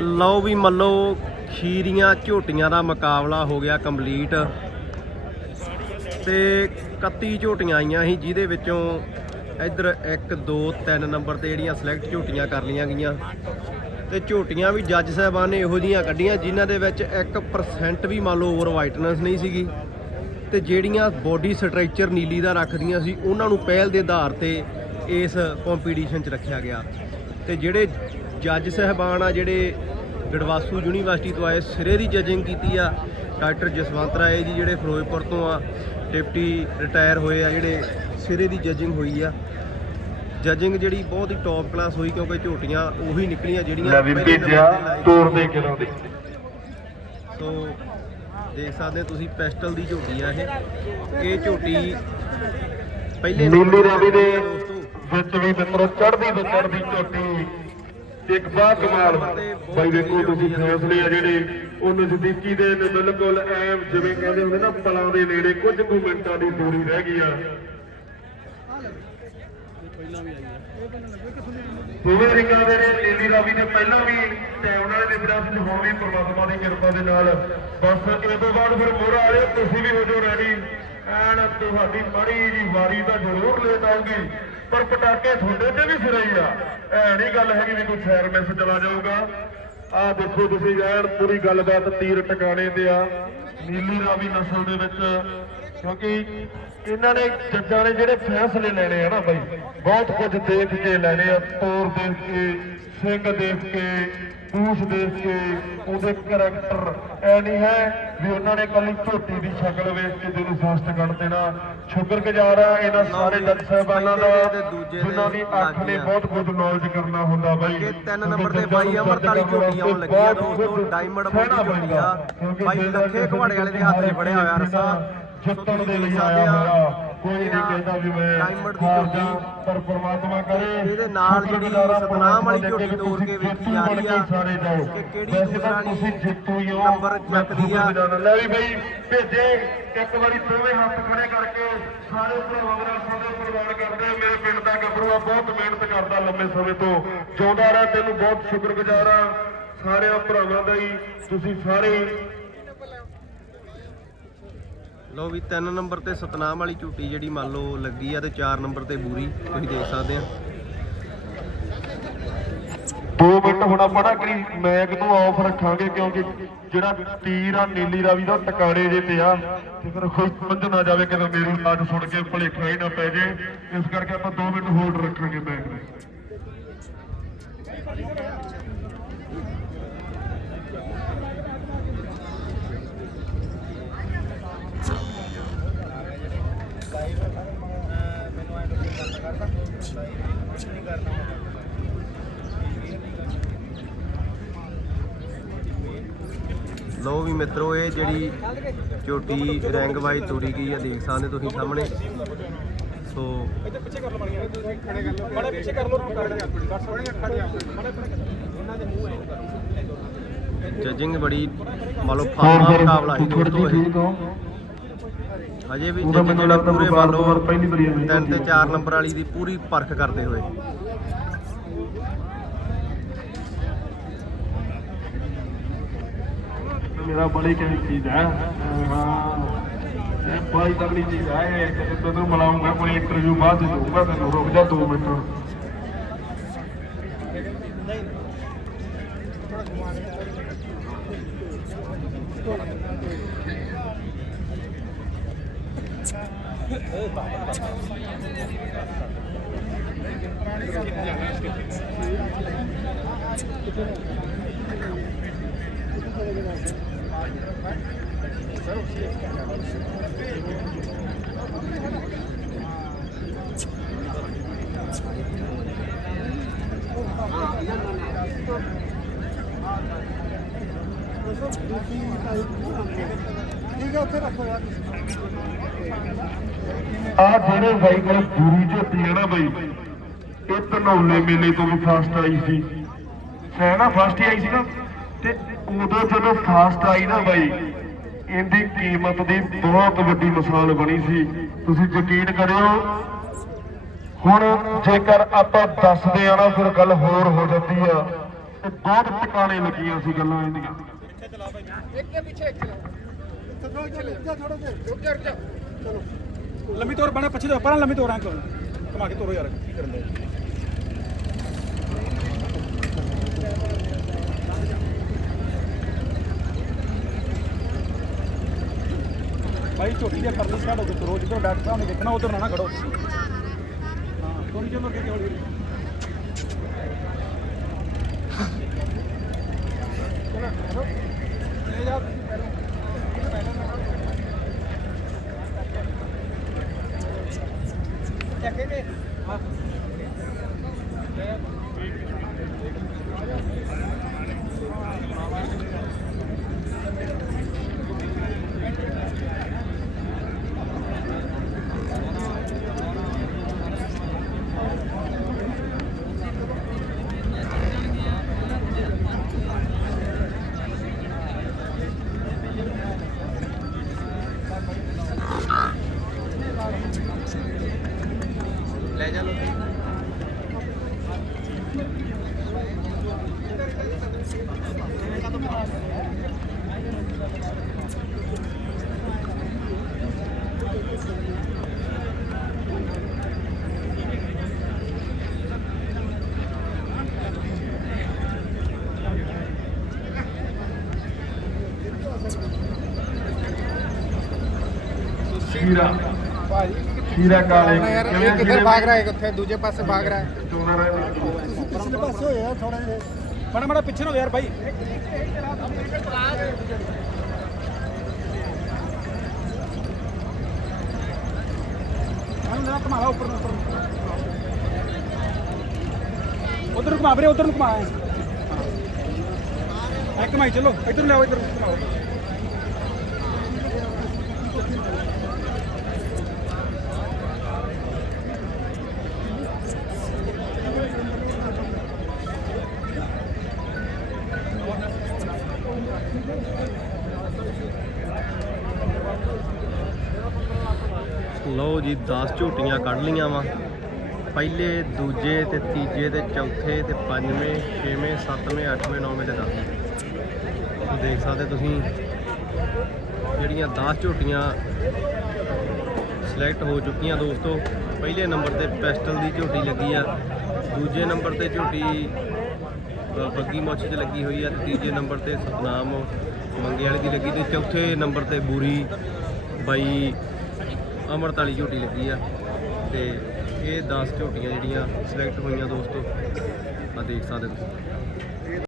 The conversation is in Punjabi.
ਲਓ ਵੀ ਮੱਲੋ, ਖੀਰੀਆਂ ਝੋਟੀਆਂ ਦਾ ਮੁਕਾਬਲਾ ਹੋ ਗਿਆ ਕੰਪਲੀਟ ਤੇ 31 ਝੋਟੀਆਂ ਆਈਆਂ ਸੀ, ਜਿਹਦੇ ਵਿੱਚੋਂ ਇੱਧਰ 1 2 3 ਨੰਬਰ ਤੇ ਜਿਹੜੀਆਂ ਸਿਲੈਕਟ ਝੋਟੀਆਂ ਕਰ ਲਈਆਂ ਗਈਆਂ। ਤੇ ਝੋਟੀਆਂ ਵੀ ਜੱਜ ਸਾਹਿਬਾਨ ਨੇ ਇਹੋ ਜੀਆਂ ਕੱਢੀਆਂ, ਜਿਨ੍ਹਾਂ ਦੇ ਵਿੱਚ 1% ਵੀ ਮੰਨ ਲਓ ਓਵਰ ਵਾਈਟਨੈਸ ਨਹੀਂ ਸੀਗੀ। ਤੇ ਜਿਹੜੀਆਂ ਬੋਡੀ ਸਟਰਕਚਰ ਨੀਲੀ ਦਾ ਰੱਖਦੀਆਂ ਸੀ, ਉਹਨਾਂ ਨੂੰ ਪਹਿਲ ਦੇ ਆਧਾਰ ਤੇ ਇਸ ਕੰਪੀਟੀਸ਼ਨ 'ਚ ਰੱਖਿਆ ਗਿਆ। ਤੇ ਜਿਹੜੇ ਜੱਜ ਸਾਹਿਬਾਨ ਆ, ਜਿਹੜੇ ਗੜਵਾਸੂ ਯੂਨੀਵਰਸਿਟੀ ਤੋਂ ਆਏ ਸਿਰੇ ਦੀ ਜੱਜਿੰਗ ਕੀਤੀ ਆ। ਡਾਕਟਰ ਜਸਵੰਤ ਰਾਏ ਜੀ ਜਿਹੜੇ ਫਿਰੋਜ਼ਪੁਰ ਤੋਂ ਆ ਡਿਪਟੀ ਰਿਟਾਇਰ ਹੋਏ ਆ ਜਿਹੜੇ ਸਿਰੇ ਦੀ ਜੱਜਿੰਗ ਹੋਈ ਆ। ਜੱਜਿੰਗ ਜਿਹੜੀ ਬਹੁਤ ਹੀ ਟੌਪ ਕਲਾਸ ਹੋਈ ਕਿਉਂਕਿ ਝੋਟੀਆਂ ਉਹੀ ਨਿਕਲੀਆਂ ਜਿਹੜੀਆਂ ਭੇਜਿਆ ਕਿਲੋ ਦੀ ਸੋ। ਦੇਖ ਸਕਦੇ ਤੁਸੀਂ ਪੈਸਟਲ ਦੀ ਝੋਟੀ ਆ ਇਹ। ਇਹ ਝੋਟੀ ਪਹਿਲੇ ਨੀਲੀ ਰਵੀ ਦੇ ਵਿੱਚ ਵੀ ਮਿੱਤਰੋ ਚੜ੍ਹਦੀ ਤੋਂ ਚੜ੍ਹਦੀ ਝੋਟੀ। ਇੱਕ ਬਾ ਕਮਾਲ। ਬਾਈ ਵੇਖੋ ਤੁਸੀਂ ਫੈਸਲੇ ਆ ਜਿਹੜੇ ਉਹ ਨਜ਼ਦੀਕੀ ਦੇ ਬਿਲਕੁਲ ਐਮ, ਜਿਵੇਂ ਕਹਿੰਦੇ ਹੁੰਦੇ ਨਾ, ਪਲਾਂ ਦੇ ਨੇੜੇ ਕੁਝ ਕੁ ਮਿੰਟਾਂ ਦੀ ਦੂਰੀ ਰਹਿ ਗਈ ਆ। ਦੋਵੇਂ ਰਿੰਗਾਂ ਦੇ ਨੇ ਨੀਲੀ ਰਾਵੀ ਨੇ ਪਹਿਲਾਂ ਵੀ ਟਾਈਮ ਨਾਲ ਦੇ ਵਿਰਾਸਤ ਹੁਣ ਵੀ ਪ੍ਰਮਾਤਮਾ ਦੀ ਕਿਰਪਾ ਦੇ ਨਾਲ। ਬਸ ਇਹ ਤੋਂ ਬਾਅਦ ਫਿਰ ਮੋਹਰਾ ਵਾਲੇ ਤੁਸੀਂ ਵੀ ਹੋ ਜਾਓ ਰੈਡੀ ਐਨ ਤੁਹਾਡੀ ਮਾੜੀ ਜੀ ਵਾਰੀ ਤਾਂ ਜ਼ਰੂਰ ਲੇਟ ਆਊਗੀ। ਪਰ ਪਟਾਕੇ ਤੁਹਾਡੇ ਤੇ ਵੀ ਸਿਰੇ ਹੀ ਆ। ਐ ਨਹੀਂ ਗੱਲ ਹੈਗੀ ਵੀ ਕੋਈ ਖੈਰ ਮਿਸ ਚਲਾ ਜਾਊਗਾ। ਆਹ ਦੇਖੋ ਤੁਸੀਂ ਐਨ ਪੂਰੀ ਗੱਲਬਾਤ ਤੀਰ ਟਿਕਾਣੇ ਤੇ ਆ। ਨੀਲੀ ਰਾਵੀ ਨਸਲ ਦੇ ਵਿੱਚ, ਕਿਉਂਕਿ ਇਹਨਾਂ ਨੇ ਜੱਜਾਂ ਨੇ ਜਿਹੜੇ ਫੈਸਲੇ ਲੈਣੇ ਆ ਨਾ ਬਾਈ, ਬਹੁਤ ਕੁਝ ਦੇਖ ਕੇ ਲੈਣੇ ਆ, ਤੋਰ ਦੇਖ ਕੇ। ਸਿੰਘ ਦੇਖ ਕੇ ਪੂਛ ਦੇਖ ਕੇ ਉਹਦੇ ਕਰੈਕਟਰ ਐ ਨਹੀਂ ਹੈ ਵੀ ਉਹਨਾਂ ਨੇ ਕੱਲੀ ਝੋਟੀ ਦੀ ਸ਼ਕਲ ਵੇਖ ਕੇ ਦਿਲ ਫਸਟ ਕੱਢ ਦੇਣਾ। ਸ਼ੁਕਰਗੁਜ਼ਾਰ ਆ ਇਹਨਾਂ ਸਾਰੇ ਜੱਜ ਸਾਹਿਬਾਨਾਂ ਦਾ ਜਿਨ੍ਹਾਂ ਦੀ ਅੱਖ ਨੇ ਬਹੁਤ ਕੁਝ ਨੌਲੇਜ ਕਰਨਾ ਹੁੰਦਾ ਬਾਈ। ਅੱਗੇ ਤਿੰਨ ਨੰਬਰ ਤੇ ਬਾਈ ਅਮਰਤ ਵਾਲੀ ਝੋਟੀ ਆਉਣ ਲੱਗੀ ਆ ਦੋਸਤੋ ਡਾਇਮੰਡ ਬੋਡੀ ਝੋਟੀ ਆ। ਬਾਈ ਲੱਖੇ ਘਵਾੜੇ ਵਾਲੇ ਦੇ ਹੱਥ 'ਚ ਫੜਿਆ ਹੋਇਆ ਰਸਾ ਜਿੱਤਣ ਦੇ ਲਈ ਆਇਆ ਹੋਇਆ ਕੋਈ ਨਹੀਂ ਕਹਿੰਦਾ ਵੀ ਮੈਂ ਡਾਇਮੰਡ ਦੀ ਝੋਟੀ ਪਰ ਪ੍ਰਮਾਤਮਾ ਕਰੇ। ਇਹਦੇ ਨਾਲ ਜਿਹੜੀ ਸਤਨਾਮ ਵਾਲੀ ਝੋਟੀ ਤੋੜ ਕੇ ਵੇਖੀ ਜਾ ਰਹੀ ਆ ਸਾਰੇ ਜਾਓ। ਕਿ ਕਿਹੜੀ ਵੈਸੇ ਤਾਂ ਦੂਸਰਾ ਤੁਸੀਂ ਜਿੱਤੂ ਹੀ ਹੋ। ਨੰਬਰ ਚੱਕਦੀ ਆ। ਲੈ ਵੀ ਬਈ ਭੇਜੇ। ਇੱਕ ਵਾਰੀ ਦੋਵੇਂ ਹੱਥ ਖੜੇ ਕਰਕੇ ਸਾਰੇ ਭਰਾਵਾਂ ਦਾ ਸਾਡੇ ਪ੍ਰਵਾਨ ਕਰਦੇ। ਮੇਰੇ ਪਿੰਡ ਦਾ ਗੱਭਰੂਆ ਬਹੁਤ ਮਿਹਨਤ ਕਰਦਾ ਲੰਮੇ ਸਮੇਂ ਤੋਂ। ਜਿਉਂਦਾ ਰਹਿ ਤੈਨੂੰ ਬਹੁਤ ਸ਼ੁਕਰਗੁਜ਼ਾਰ ਆ। ਸਾਰਿਆਂ ਭਰਾਵਾਂ ਦਾ ਹੀ ਤੁਸੀਂ ਸਾਰੇ ਹੀ ਵੀ 3 ਨੰਬਰ ਤੇ ਸਤਨਾਮ ਵਾਲੀ ਝੂਟੀ ਜਿਹੜੀ ਮੰਨ ਲਓ ਲੱਗੀ ਆ ਤੇ 4 ਨੰਬਰ ਤੇ ਬੂਰੀ, ਤੁਸੀਂ ਦੇਖ ਸਕਦੇ ਆ। 2 ਮਿੰਟ ਹੁਣ ਆਪਾਂ ਨਾ ਕਰੀ ਮੈਕ ਨੂੰ ਆਫ ਰੱਖਾਂਗੇ ਕਿਉਂਕਿ ਜਿਹੜਾ ਤੀਰ ਆ, ਨੀਲੀ ਰਾਵੀ ਦਾ ਟਿਕਾਣੇ ਜੇ ਤੇ ਆ, ਤੇ ਫਿਰ ਕੋਈ ਸਮਝ ਨਾ ਜਾਵੇ ਕਿ ਮੇਰੀ ਆਵਾਜ਼ ਸੁਣ ਕੇ ਭੁਲੇਖਾ ਹੀ ਨਾ ਪੈ ਜੇ। ਇਸ ਕਰਕੇ ਆਪਾਂ 2 ਮਿੰਟ ਹੋਲਡ ਰੱਖਾਂਗੇ ਮੈਕ ਨੂੰ। ਲੋ ਵੀ ਮਿੱਤਰੋ ਇਹ ਜਿਹੜੀ ਝੋਟੀ ਰੈਂਕ ਵਾਈਜ਼ ਤੋੜੀ ਗਈ ਆ ਦੇਖ ਸਕਦੇ ਤੁਸੀਂ ਸਾਹਮਣੇ। ਸੋ ਜੱਜਿੰਗ ਬੜੀ ਮੰਨ ਲਓ ਫਾਰਮਾ ਮੁਕਾਬਲਾ ਸੀ ਦੋਸਤੋ ਇਹ। ਅਜੇ ਵੀ ਜਿਹੜੇ ਪੂਰੇ ਮੰਨ ਲਓ ਤਿੰਨ ਤੇ ਝੋਟੀ। 4 ਨੰਬਰ ਵਾਲੀ ਦੀ ਪੂਰੀ ਪਰਖ ਕਰਦੇ ਹੋਏ। ਮੇਰਾ ਬੜੀ ਕਹੀ ਚੀਜ਼ ਹੈ। ਹਾਂ। ਇਹ ਬੜੀ ਤਗੜੀ ਚੀਜ਼ ਹੈ, ਇਹ ਤੈਨੂੰ ਮਿਲਾਉਂਗਾ, ਕੋਈ ਇੰਟਰਵਿਊ ਬਾਅਦ ਚ ਦਊਂਗਾ ਤੈਨੂੰ, ਰੁਕ ਜਾ 2 ਮਿੰਟ। ਆ ਜਿਹੜੇ ਬਾਈ ਕੋਲ ਗੁਰੂ ਝੋਟੀ ਹੈ ਨਾ ਬਾਈ, ਇਹ ਧਨੌਲੇ ਮੇਲੇ ਤੋਂ ਵੀ ਫਾਸਟ ਆਈ ਸੀ। ਹੈ ਨਾ ਫਾਸਟ ਹੀ ਆਈ ਸੀ ਨਾ? ਤੇ ਉਦੋਂ ਜਦੋਂ ਫਾਸਟ ਆਈ ਨਾ ਬਾਈ। ਇਹਦੀ ਕੀਮਤ ਦੀ ਬਹੁਤ ਵੱਡੀ ਮਿਸਾਲ ਬਣੀ ਸੀ। ਤੁਸੀਂ ਯਕੀਨ ਕਰਿਓ। ਹੁਣ ਜੇਕਰ ਆਪਾਂ ਦੱਸਦੇ ਆ ਨਾ ਫਿਰ ਗੱਲ ਹੋਰ ਹੋ ਜਾਂਦੀ ਆ। ਤੇ ਬਹੁਤ ਟਿਕਾਣੇ ਲੱਗੀਆਂ ਸੀ ਗੱਲਾਂ ਇਹਦੀਆਂ। ਲੰਮੀ ਤੋਰ ਬਣਾ ਪਿੱਛੇ ਤੋਂ ਪਰਾਂ ਲੰਮੀ ਤੋਰ ਅੰਕਲ ਕਮਾ ਕੇ ਤੋਰੋ ਯਾਰ ਕੀ ਕਰਨ ਦੇ ਭਾਈ ਝੋਟੀ ਦੇ ਪਰਲੀ ਸਾਈਡ ਹੋ ਕੇ ਤੁਰੋ ਜਿੱਧਰ ਡਾਕਟਰ ਸਾਹਿਬ ਨੇ ਦੇਖਣਾ, ਉਧਰ ਨਾ ਖੜੋ। ਹਾਂ ਤੋਰੀ ਚਲੋ ਅੱਗੇ ਹੌਲੀ ਹੌਲੀ ਚਲੋ ਲੈ ਜਾ ਤੁਸੀਂ ਪਹਿਲਾਂ ਸ਼ੀਰਾ ਭਾਜੀ ਸ਼ੀਰਾ ਕਾਲੇ ਯਾਰ ਕਿਵੇਂ ਇਹ ਕਿੱਧਰ ਸ਼ੀਰੇ ਭਾਗ ਰਿਹਾ ਹੈ ਕਿੱਥੇ ਦੂਜੇ ਪਾਸੇ ਭਾਗ ਰਿਹਾ ਹੈ। ਚੋਣਾ ਰਹਿ ਪਿਛਲੇ ਪਾਸੇ ਹੋਇਆ ਥੋੜਾ ਜਿਹਾ। ਬੜਾ ਬੜਾ ਪਿੱਛੇ ਨੂੰ ਯਾਰ ਭਾਈ ਹਾਂ ਨਾ ਘੁਮਾ ਲਾ ਉੱਪਰ ਨੂੰ ਉੱਪਰ ਨੂੰ। ਉਧਰ ਨੂੰ ਘੁਮਾ ਵੀਰੇ ਉਧਰ ਨੂੰ ਘੁਮਾ। ਐ ਘੁਮਾਈ ਚਲੋ। ਇੱਧਰ ਨੂੰ ਲਿਆਓ ਇੱਧਰ ਨੂੰ ਘੁਮਾਓ। ਲਓ ਜੀ 10 ਝੋਟੀਆਂ ਕੱਢ ਲੀਆਂ ਵਾ। ਪਹਿਲੇ, ਦੂਜੇ ਤੇ ਤੀਜੇ ਤੇ ਚੌਥੇ ਤੇ ਪੰਜਵੇਂ, ਛੇਵੇਂ, ਸੱਤਵੇਂ, ਅੱਠਵੇਂ, ਨੌਵੇਂ ਤੇ 10 ਦੇਖ ਸਕਦੇ ਤੁਸੀਂ ਜਿਹੜੀਆਂ 10 ਝੋਟੀਆਂ ਸਿਲੈਕਟ ਹੋ ਚੁੱਕੀਆਂ ਦੋਸਤੋ। ਪਹਿਲੇ ਨੰਬਰ ਤੇ ਪੈਸਟਲ ਦੀ ਝੋਟੀ ਲੱਗੀ ਆ। ਦੂਜੇ ਨੰਬਰ ਤੇ ਝੋਟੀ ਬੱਗੀ ਮੁੱਛ 'ਚ ਲੱਗੀ ਹੋਈ ਆ ਤੇ ਤੀਜੇ ਨੰਬਰ ਤੇ ਸਤਨਾਮ ਮੰਗੇ ਵਾਲੀ ਦੀ ਲੱਗੀ ਤੇ ਚੌਥੇ ਨੰਬਰ ਤੇ ਬੂਰੀ ਬਾਈ ਅਮਰਤ ਵਾਲੀ ਝੋਟੀ ਲੱਗੀ ਆ। ਤੇ ਇਹ 10 ਝੋਟੀਆਂ ਜਿਹੜੀਆਂ ਸਿਲੈਕਟ ਹੋਈਆਂ ਦੋਸਤੋ ਆ ਦੇਖ ਸਕਦੇ ਤੁਸੀਂ।